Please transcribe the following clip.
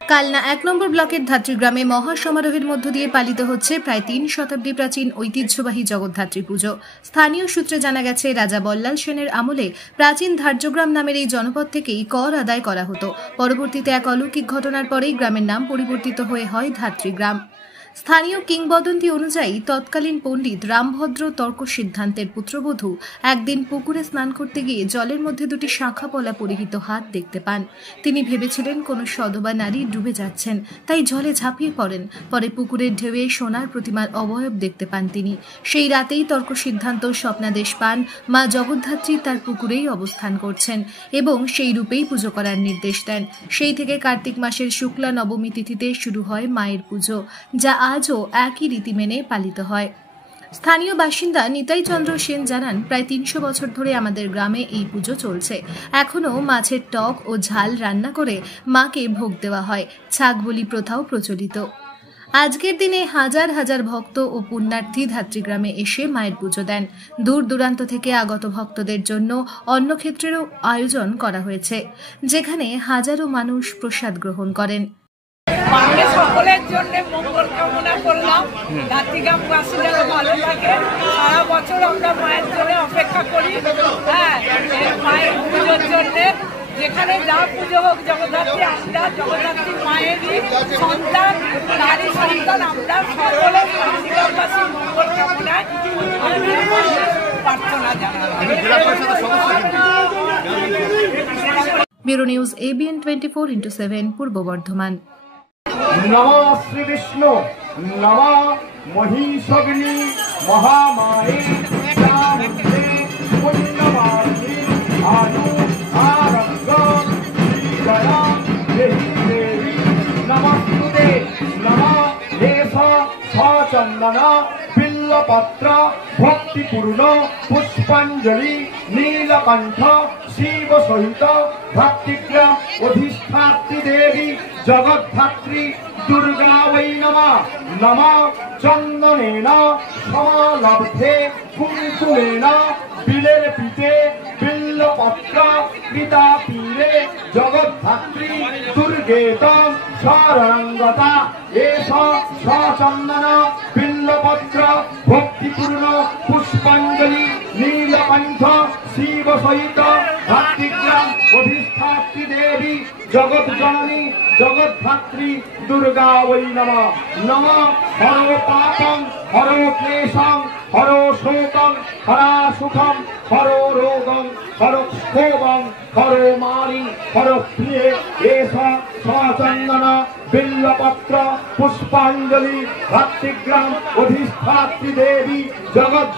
কালনা ১ নম্বর ব্লকের ধাত্রীগ্রামে মহাসমারোহের মধ্য দিয়ে পালিত হচ্ছে প্রায় ৩ শতাব্দী প্রাচীন ঐতিহ্যবাহী জগদ্ধাত্রী পুজো। স্থানীয় সূত্রে জানা গেছে, রাজা বল্লাল সেনের আমলে প্রাচীন ধার্যগ্রাম নামের এই জনপদ থেকেই কর আদায় করা হতো। পরবর্তীতে এক অলৌকিক ঘটনার পরেই গ্রামের নাম পরিবর্তিত হয়ে হয় ধাত্রীগ্রাম। স্থানীয় কিংবদন্তি অনুযায়ী তৎকালীন পণ্ডিত রামভদ্র তর্ক সিদ্ধান্তের পুত্রবধূ একদিন পুকুরে স্নান করতে গিয়ে জলের মধ্যে দুটি শাঁখাপলা পরিহিত হাত দেখতে পান। তিনি ভেবেছিলেন কোনো সধবা নারী ডুবে যাচ্ছেন, তাই জলে ঝাঁপিয়ে পড়েন। পরে পুকুরের ঢেউয়ে সোনার প্রতিমার অবয়ব দেখতে পান তিনি। সেই রাতেই তর্ক সিদ্ধান্ত স্বপ্নাদেশ পান মা জগদ্ধাত্রী তার পুকুরেই অবস্থান করছেন এবং সেই রূপেই পুজো করার নির্দেশ দেন। সেই থেকে কার্তিক মাসের শুক্লা নবমী তিথিতে শুরু হয় মায়ের পুজো, যা আজও একই রীতি মেনে পালিত হয়। স্থানীয় বাসিন্দা নিতাই চন্দ্র সেন জানান, প্রায় ৩০০ বছর ধরে আমাদের গ্রামে এই পুজো চলছে। এখনও মাছের টক ও ঝাল রান্না করে মাকে ভোগ দেওয়া হয়। ছাগ বলি প্রথাও প্রচলিত। আজকের দিনে হাজার হাজার ভক্ত ও পুণ্যার্থী ধাত্রীগ্রামে এসে মায়ের পুজো দেন। দূর দূরান্ত থেকে আগত ভক্তদের জন্য অন্নক্ষেত্রেরও আয়োজন করা হয়েছে, যেখানে হাজারো মানুষ প্রসাদ গ্রহণ করেন। সকলের জন্য মঙ্গল কামনা করলাম। ধাত্রীগ্রামবাসী যেন ভালো থাকে। সারা বছর আমরা মায়ের জন্য অপেক্ষা করি। মায়ের পুজোর জন্য যেখানে যা পুজো হোক, জগদ্ধাত্রী আমরা জগদ্ধাত্রী মায়েরই সন্তান, নারী সন্তান। আমরা সকলে ধাত্রীগ্রামবাসী মঙ্গল কামনায় প্রার্থনা জানাই। ব্যুরো নিউজ ABN 24x7 পূর্ব বর্ধমান। नमो श्री विष्णु नमो महिषग्नि महामाये चामुण्डे पुण्यवासिनी आनु आरब्ध श्रीजया देवी नमस्ते नमः देश सचन्दन बिल्लपत्र भक्तिपूर्ण पुष्पाञ्जलि नीलकण्ठ शिव सहित ধাত্রীগ্রাম অধিষ্ঠাত্রী দেবী জগদ্ধাত্রী দুর্গা वै नमः नमः চন্দনেন সমালব্ধে কুঙ্কুমেন বিলের পিঠে বিল্লপত্র পিতা পীরে জগদ্ধাত্রী দুর্গেত শরণাঙ্গতা এষ সচন্দন বিল্লপত্র ভক্তিপূর্ণ পুষ্পাঞ্জলি নীলকণ্ঠ শিব সহিত ধাত্রীগ্রাম অধিষ্ঠাত্রী দেবী জগৎ জননী জগদ্ধাত্রী দুর্গা वै नमः नमः हरो पापं हरो क्लेशं हरो शोकं हरा सुखं हरो रोगं हरो क्षोभं हरो मारी हरो प्रिय एष सचन्दन बिल्लपत्र पुष्पाञ्जलि ধাত্রীগ্রাম অধিষ্ঠাত্রী দেবী জগৎ